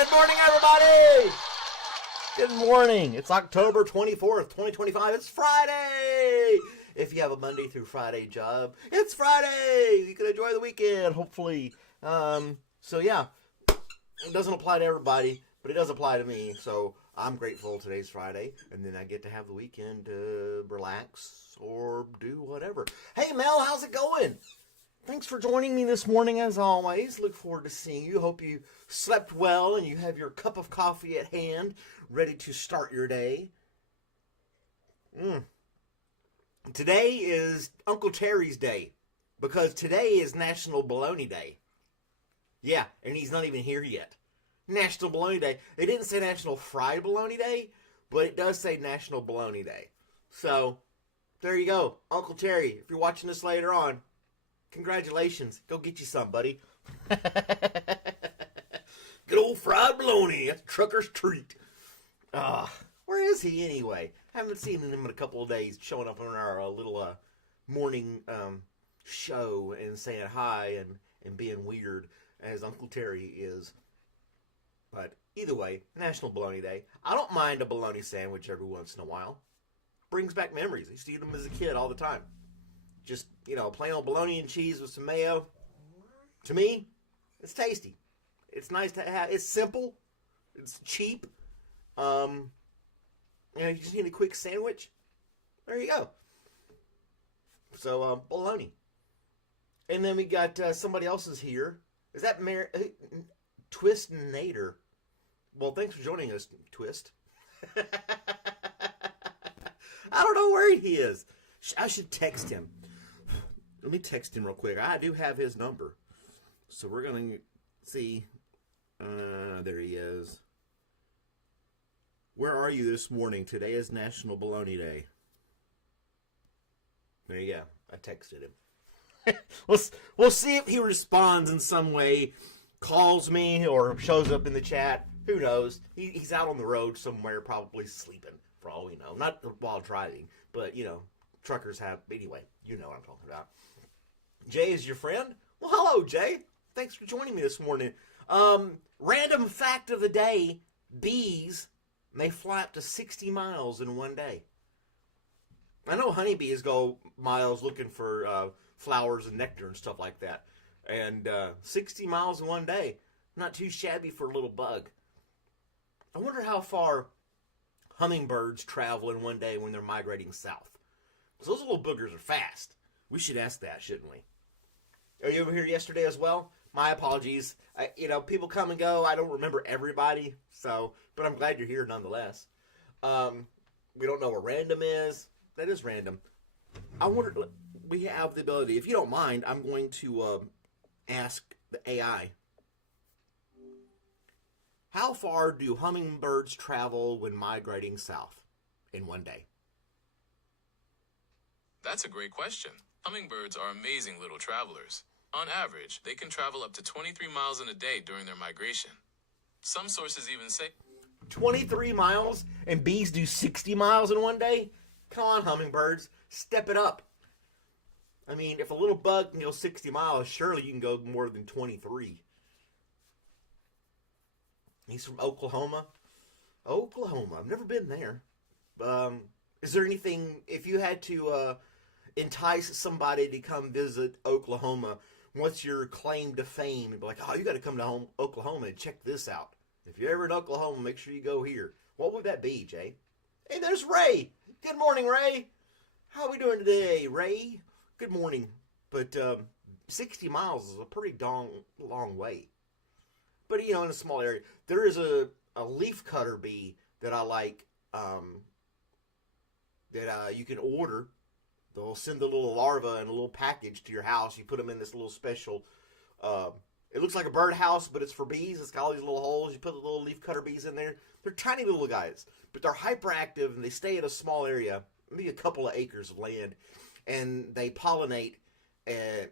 Good morning, everybody! Good morning. It's October 24th, 2025. It's Friday! If you have a Monday through Friday job, it's Friday! You can enjoy the weekend, hopefully. So, it doesn't apply to everybody, but it does apply to me. So, I'm grateful today's Friday, and then I get to have the weekend to relax or do whatever. Hey, Mel, how's it going? Thanks for joining me this morning, as always. Look forward to seeing you. Hope you slept well and you have your cup of coffee at hand, ready to start your day. Today is Uncle Terry's Day, because today is National Bologna Day. Yeah, and he's not even here yet. National Bologna Day. They didn't say National Fried Bologna Day, but it does say National Bologna Day. So, there you go. Uncle Terry, if you're watching this later on, congratulations. Go get you some, buddy. Good old fried bologna. That's a trucker's treat. Where is he anyway? Haven't seen him in a couple of days, showing up on our little morning show and saying hi and being weird, as Uncle Terry is. But either way, National Bologna Day. I don't mind a bologna sandwich every once in a while. Brings back memories. I used to eat them as a kid all the time. Just, plain old bologna and cheese with some mayo. To me, it's tasty. It's nice to have. It's simple. It's cheap. You just need a quick sandwich. There you go. So, bologna. And then we got somebody else is here. Is that Twist Nader? Well, thanks for joining us, Twist. I don't know where he is. I should text him. Let me text him real quick. I do have his number. So we're going to see. There he is. Where are you this morning? Today is National Bologna Day. There you go. I texted him. We'll see if he responds in some way. Calls me or shows up in the chat. Who knows? He's out on the road somewhere, probably sleeping, for all we know. Not while driving, but, truckers have. Anyway, you know what I'm talking about. Jay is your friend? Well, hello, Jay. Thanks for joining me this morning. Random fact of the day, bees may fly up to 60 miles in one day. I know honeybees go miles looking for flowers and nectar and stuff like that. And 60 miles in one day, not too shabby for a little bug. I wonder how far hummingbirds travel in one day when they're migrating south. Because those little boogers are fast. We should ask that, shouldn't we? Are you over here yesterday as well? My apologies. People come and go. I don't remember everybody. But I'm glad you're here nonetheless. We don't know what random is. That is random. I wonder, we have the ability, if you don't mind, I'm going to ask the AI. How far do hummingbirds travel when migrating south in one day? That's a great question. Hummingbirds are amazing little travelers. On average, they can travel up to 23 miles in a day during their migration. Some sources even say 23 miles and bees do 60 miles in one day? Come on, hummingbirds. Step it up. I mean, if a little bug can go 60 miles, surely you can go more than 23. He's from Oklahoma. Oklahoma. I've never been there. Is there anything, if you had to entice somebody to come visit Oklahoma, what's your claim to fame? And be like, oh, you got to come to Oklahoma and check this out. If you're ever in Oklahoma, make sure you go here. What would that be, Jay? Hey, there's Ray. Good morning, Ray. How are we doing today, Ray? Good morning. But 60 miles is a pretty long way. But, in a small area. There is a leafcutter bee that I like that you can order. They'll send a little larva in a little package to your house. You put them in this little special, it looks like a birdhouse, but it's for bees. It's got all these little holes. You put the little leafcutter bees in there. They're tiny little guys, but they're hyperactive, and they stay in a small area, maybe a couple of acres of land, and they pollinate at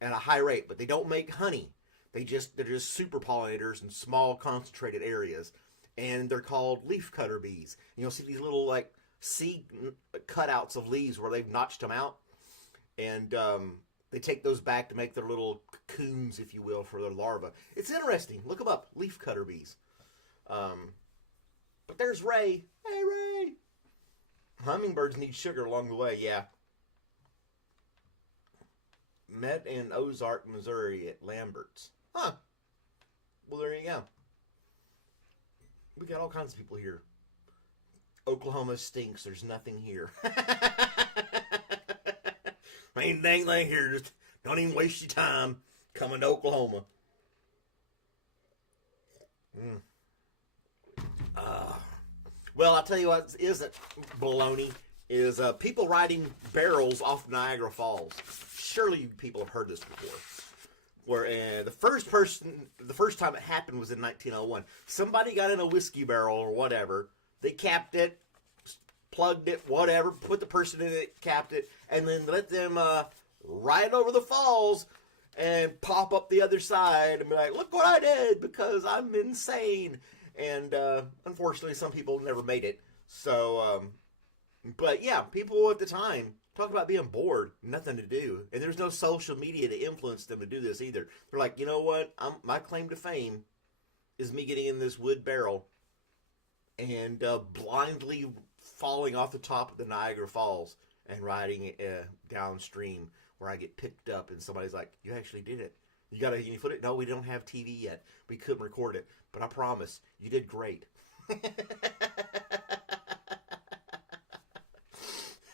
a high rate, but they don't make honey. They're just super pollinators in small concentrated areas, and they're called leafcutter bees. You'll see these little seed cutouts of leaves where they've notched them out, and they take those back to make their little cocoons, if you will, for their larvae. It's interesting. Look them up, leafcutter bees. But there's Ray. Hey, Ray. Hummingbirds need sugar along the way, yeah. Met in Ozark, Missouri at Lambert's. Huh. Well, there you go. We got all kinds of people here. Oklahoma stinks. There's nothing here. Ain't a dang thing here. Just don't even waste your time coming to Oklahoma. Well, I'll tell you what isn't baloney is people riding barrels off Niagara Falls. Surely people have heard this before. Where the first time it happened was in 1901. Somebody got in a whiskey barrel or whatever. They capped it, plugged it, whatever, put the person in it, capped it, and then let them ride over the falls and pop up the other side and be like, look what I did because I'm insane. And unfortunately, some people never made it. So, but yeah, people at the time talk about being bored, nothing to do. And there's no social media to influence them to do this either. They're like, you know what? My claim to fame is me getting in this wood barrel and blindly falling off the top of the Niagara Falls and riding downstream where I get picked up and somebody's like, you actually did it. Can you put it? No, we don't have TV yet. We couldn't record it. But I promise, you did great.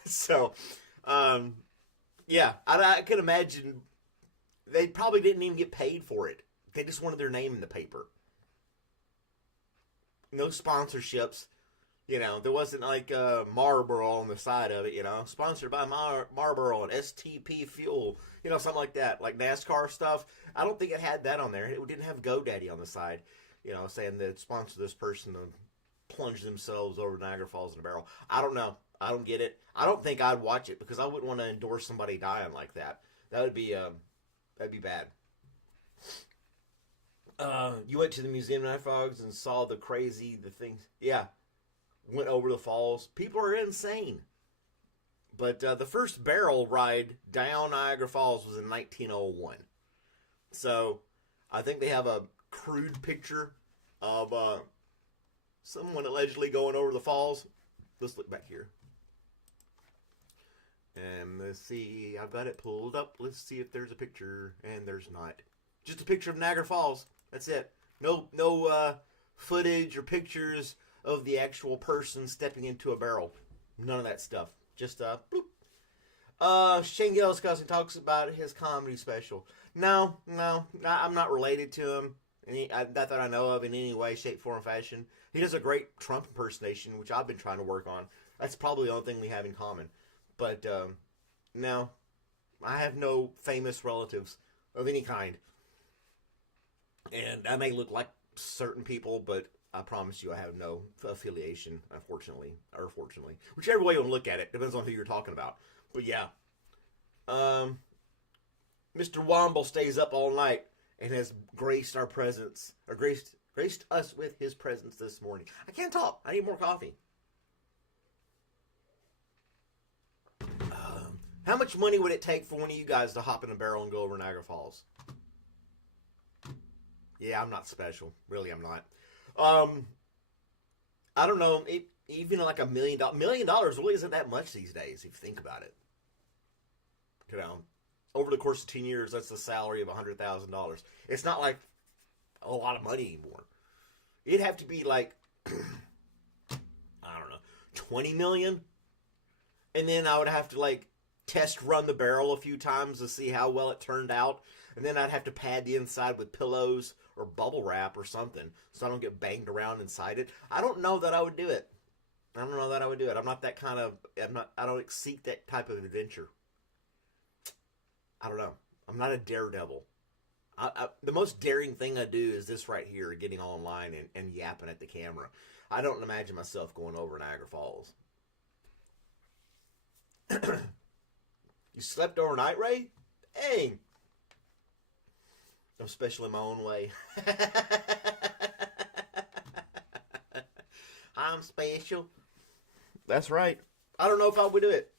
So, yeah, I can imagine they probably didn't even get paid for it. They just wanted their name in the paper. No sponsorships. You know, there wasn't like Marlboro on the side of it, you know. Sponsored by Marlboro and STP Fuel. You know, something like that. Like NASCAR stuff. I don't think it had that on there. It didn't have GoDaddy on the side. You know, saying that sponsor this person to plunge themselves over Niagara Falls in a barrel. I don't know. I don't get it. I don't think I'd watch it because I wouldn't want to endorse somebody dying like that. That'd be bad. You went to the Museum of Niagara Falls and saw the things. Yeah. Went over the falls. People are insane. But the first barrel ride down Niagara Falls was in 1901. So I think they have a crude picture of someone allegedly going over the falls. Let's look back here. And let's see. I've got it pulled up. Let's see if there's a picture. And there's not. Just a picture of Niagara Falls. That's it. No footage or pictures of the actual person stepping into a barrel. None of that stuff. Just bloop. Shane Gillis talks about his comedy special. No, I'm not related to him. Not that I know of in any way, shape, form, or fashion. He does a great Trump impersonation, which I've been trying to work on. That's probably the only thing we have in common. But no, I have no famous relatives of any kind. And I may look like certain people, but I promise you I have no affiliation, unfortunately, or fortunately. Whichever way you want to look at it. Depends on who you're talking about. But yeah. Mr. Womble stays up all night and has graced our presence, or graced us with his presence this morning. I can't talk. I need more coffee. How much money would it take for one of you guys to hop in a barrel and go over Niagara Falls? Yeah, I'm not special. Really, I'm not. I don't know. Even like $1 million. $1 million really isn't that much these days, if you think about it. You know, over the course of 10 years, that's the salary of $100,000. It's not like a lot of money anymore. It'd have to be like, I don't know, 20 million. And then I would have to like test run the barrel a few times to see how well it turned out. And then I'd have to pad the inside with pillows or bubble wrap or something so I don't get banged around inside it. I don't know that I would do it. I'm not that kind of, I don't seek that type of adventure. I don't know. I'm not a daredevil. The most daring thing I do is this right here, getting online and yapping at the camera. I don't imagine myself going over Niagara Falls. You slept overnight, Ray? Dang. I'm special in my own way. I'm special. That's right. I don't know if I would do it.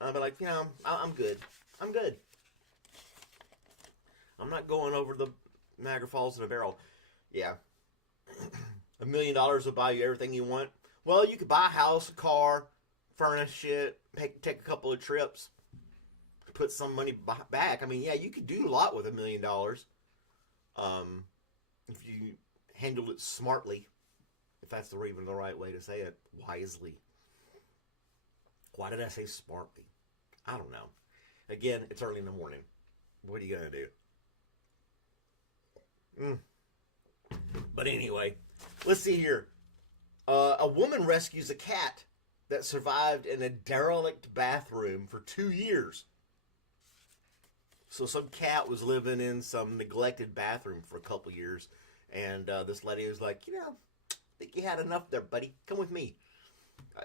I'd be like, I'm good. I'm good. I'm not going over the Niagara Falls in a barrel. Yeah. $1 million will buy you everything you want. Well, you could buy a house, a car, furnish it, take a couple of trips, put some money back. I mean, yeah, you could do a lot with $1 million, if you handle it smartly, if that's even the right way to say it, wisely. Why did I say smartly? I don't know. Again, it's early in the morning. What are you gonna do? But anyway, let's see here. A woman rescues a cat that survived in a derelict bathroom for 2 years. So some cat was living in some neglected bathroom for a couple years, and this lady was like, I think you had enough there, buddy. Come with me.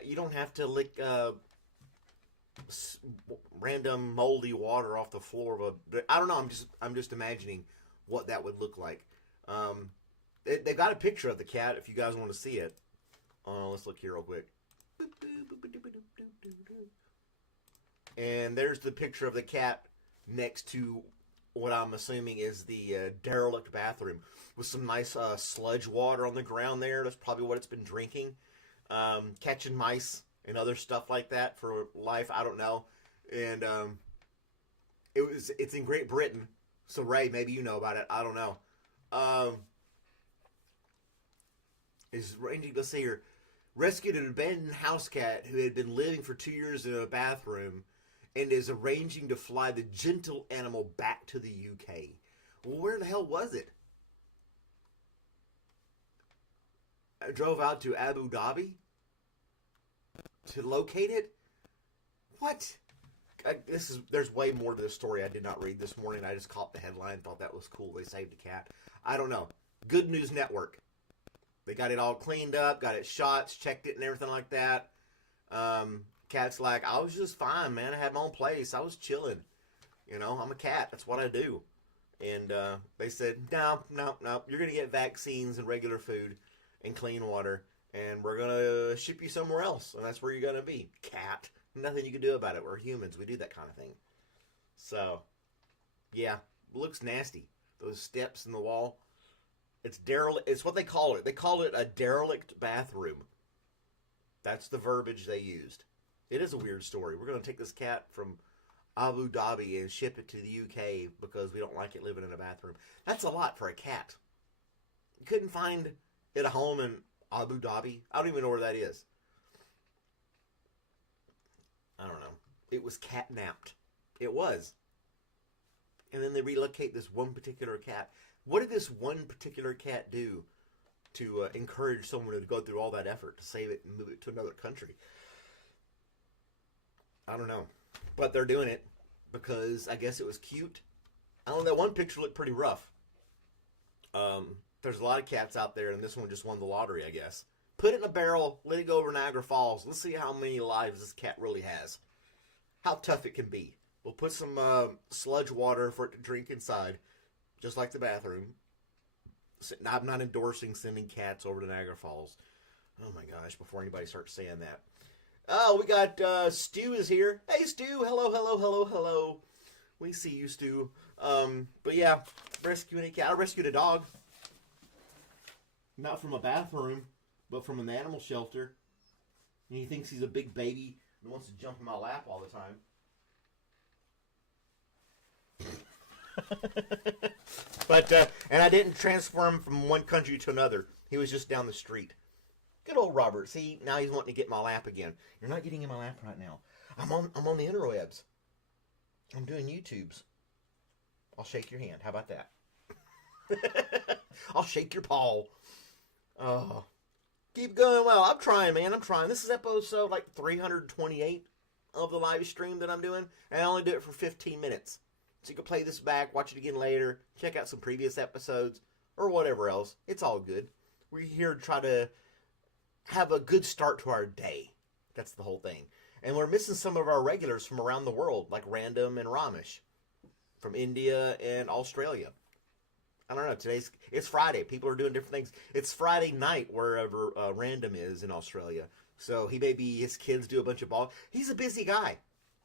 You don't have to lick random moldy water off the floor of a. I don't know. I'm just imagining what that would look like. They've got a picture of the cat if you guys want to see it. Let's look here real quick. And there's the picture of the cat next to what I'm assuming is the derelict bathroom with some nice sludge water on the ground there. That's probably what it's been drinking. Catching mice and other stuff like that for life. I don't know. And it's in Great Britain. So Ray, maybe you know about it. I don't know. Let's see here. Rescued an abandoned house cat who had been living for 2 years in a bathroom and is arranging to fly the gentle animal back to the UK. Well, where the hell was it? I drove out to Abu Dhabi to locate it? What? There's way more to this story I did not read this morning. I just caught the headline, thought that was cool. They saved a cat. I don't know. Good News Network. They got it all cleaned up, got it shots, checked it and everything like that. Cat's like, I was just fine, man. I had my own place. I was chilling. I'm a cat. That's what I do. And they said, no. You're going to get vaccines and regular food and clean water. And we're going to ship you somewhere else. And that's where you're going to be. Cat. Nothing you can do about it. We're humans. We do that kind of thing. So, yeah. Looks nasty. Those steps in the wall. It's derelict. It's what they call it. They call it a derelict bathroom. That's the verbiage they used. It is a weird story. We're going to take this cat from Abu Dhabi and ship it to the UK because we don't like it living in a bathroom. That's a lot for a cat. You couldn't find it a home in Abu Dhabi. I don't even know where that is. I don't know. It was catnapped. It was. And then they relocate this one particular cat. What did this one particular cat do to encourage someone to go through all that effort to save it and move it to another country? I don't know. But they're doing it because I guess it was cute. I don't know. That one picture looked pretty rough. There's a lot of cats out there, and this one just won the lottery, I guess. Put it in a barrel, let it go over Niagara Falls. Let's see how many lives this cat really has. How tough it can be. We'll put some sludge water for it to drink inside, just like the bathroom. I'm not endorsing sending cats over to Niagara Falls. Oh my gosh, before anybody starts saying that. Oh, we got Stu is here. Hey, Stu. Hello. We see you, Stu. But yeah, rescuing a cat. I rescued a dog. Not from a bathroom, but from an animal shelter. And he thinks he's a big baby and wants to jump in my lap all the time. But and I didn't transfer him from one country to another. He was just down the street. Good old Robert. See, now he's wanting to get in my lap again. You're not getting in my lap right now. I'm on the interwebs. I'm doing YouTubes. I'll shake your hand. How about that? I'll shake your paw. Oh, keep going. Well, I'm trying, man. I'm trying. This is episode like 328 of the live stream that I'm doing, and I only do it for 15 minutes. So you can play this back, watch it again later, check out some previous episodes, or whatever else. It's all good. We're here to try to have a good start to our day. That's the whole thing. And we're missing some of our regulars from around the world, like Random and Ramesh, from India and Australia. I don't know. It's Friday. People are doing different things. It's Friday night wherever Random is in Australia. So his kids do a bunch of ball. He's a busy guy.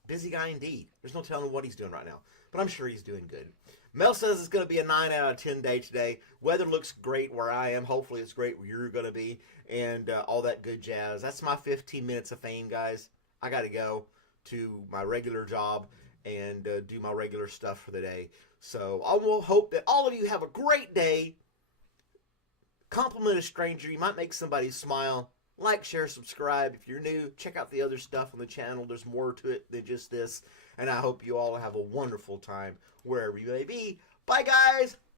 Busy guy indeed. There's no telling what he's doing right now, but I'm sure he's doing good. Mel says it's going to be a 9 out of 10 day today. Weather looks great where I am. Hopefully it's great where you're going to be, and all that good jazz. That's my 15 minutes of fame, guys. I got to go to my regular job and do my regular stuff for the day. So I will hope that all of you have a great day. Compliment a stranger. You might make somebody smile. Like, share, subscribe. If you're new, check out the other stuff on the channel. There's more to it than just this. And I hope you all have a wonderful time wherever you may be. Bye, guys.